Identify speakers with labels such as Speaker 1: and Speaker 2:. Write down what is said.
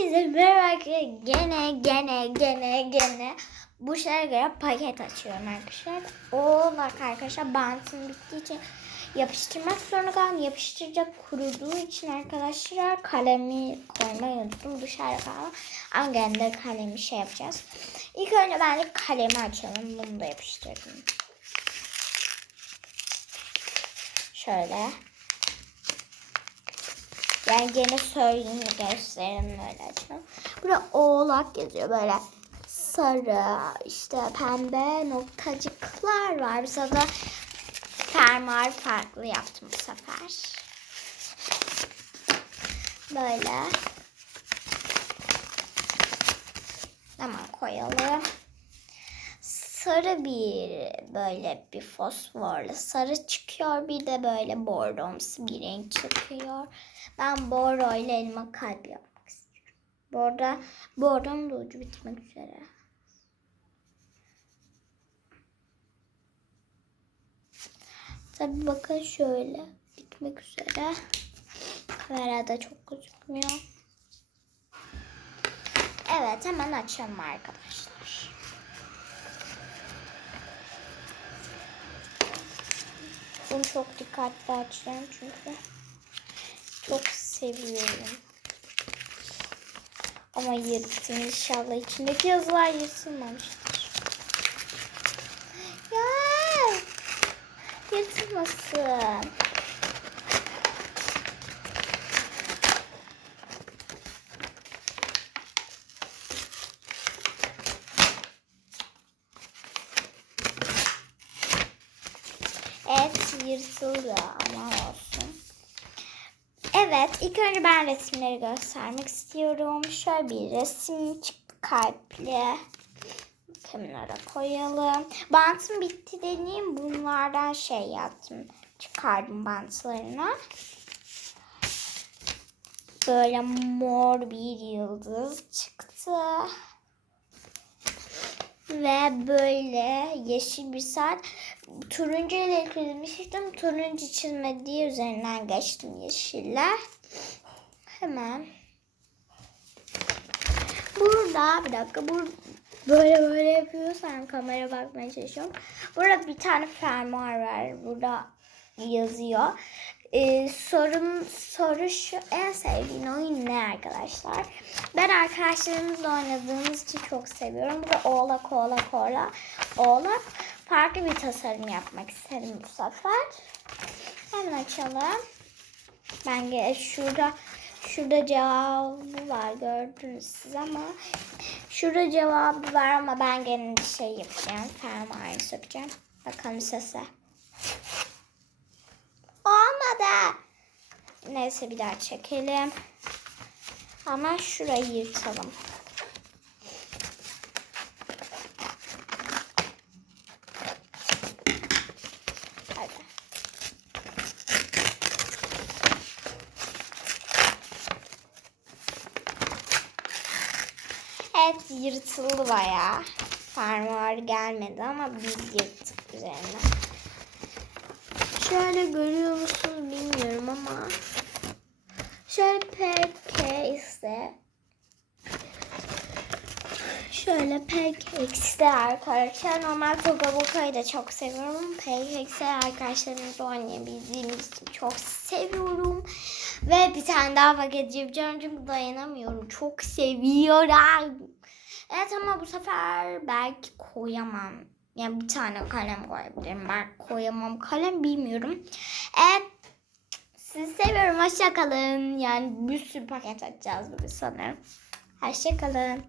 Speaker 1: Bize merhaba gene gene gene gene bu şeye göre paket açıyorum arkadaşlar. O bak arkadaşlar bantım bittiği için yapıştırmak zorunda kaldım. Yapıştıracak kuruduğu için arkadaşlar kalemi koymayı unuttum. Dışarı kaldı. Ama gene de kalemi şey yapacağız. İlk önce ben de kalemi açalım. Bunu da yapıştırdım. Şöyle. Yani gene söyleyeyim gösterelim böyle açalım. Burada oğlak yazıyor böyle sarı işte pembe noktacıklar var. Bu sefer fermuar farklı yaptım bu sefer. Böyle. Hemen koyalım. Sarı bir böyle bir fosforlu sarı çıkıyor. Bir de böyle bordomsu bir renk çıkıyor. Ben bordo ile elma kalp yapmak istiyorum. Bordo, bordonun da ucu bitmek üzere. Tabi bakın şöyle bitmek üzere. Kamerada çok gözükmüyor. Evet hemen açalım arkadaşlar. Bunu çok dikkatli açacağım çünkü çok seviyorum. Ama yırttım inşallah. içindeki yazılar yırtılmamıştır. Ya yırtılmasın. Evet yırtıldı ama olsun. Evet ilk önce ben resimleri göstermek istiyorum. Şöyle bir resim çıktı kalpli. Kenara koyalım. Bantım bitti dediğim bunlardan şey yaptım. Çıkardım bantlarını. Böyle mor bir yıldız çıktı. Ve böyle yeşil bir saat. Turuncu ile çizmiştim. Turuncu çizmediği üzerinden geçtim yeşille. Hemen. Burada bir dakika. Bur böyle böyle yapıyorsam kamera bakmaya çalışıyorum. Burada bir tane fermuar var. Burada yazıyor. Ee, sorun soru şu en sevdiğin oyun ne arkadaşlar? Ben arkadaşlarımızla oynadığımız için çok seviyorum. Burada oğlak oğlak oğlak oğlak farklı bir tasarım yapmak istedim bu sefer. Hemen açalım. Ben gel şurada şurada cevabı var gördünüz siz ama şurada cevabı var ama ben gene şey yapacağım. Fermuarını sökeceğim. Bakalım sese. Olmadı. Neyse bir daha çekelim. Ama şurayı yırtalım. Evet yırtıldı bayağı. Fermuar gelmedi ama biz yırttık üzerine. Şöyle görüyor musunuz ama şöyle PKX'de şöyle PKX'de arkadaşlar normal Toga Boka'yı da çok seviyorum. PKX'de arkadaşlarımızla oynayabildiğimiz için çok seviyorum. Ve bir tane daha paket yapacağım çünkü dayanamıyorum. Çok seviyorum. Evet ama bu sefer belki koyamam. Yani bir tane kalem koyabilirim. Ben koyamam kalem bilmiyorum. Evet. Hoşçakalın. Yani bir sürü paket açacağız bugün sanırım. Hoşçakalın.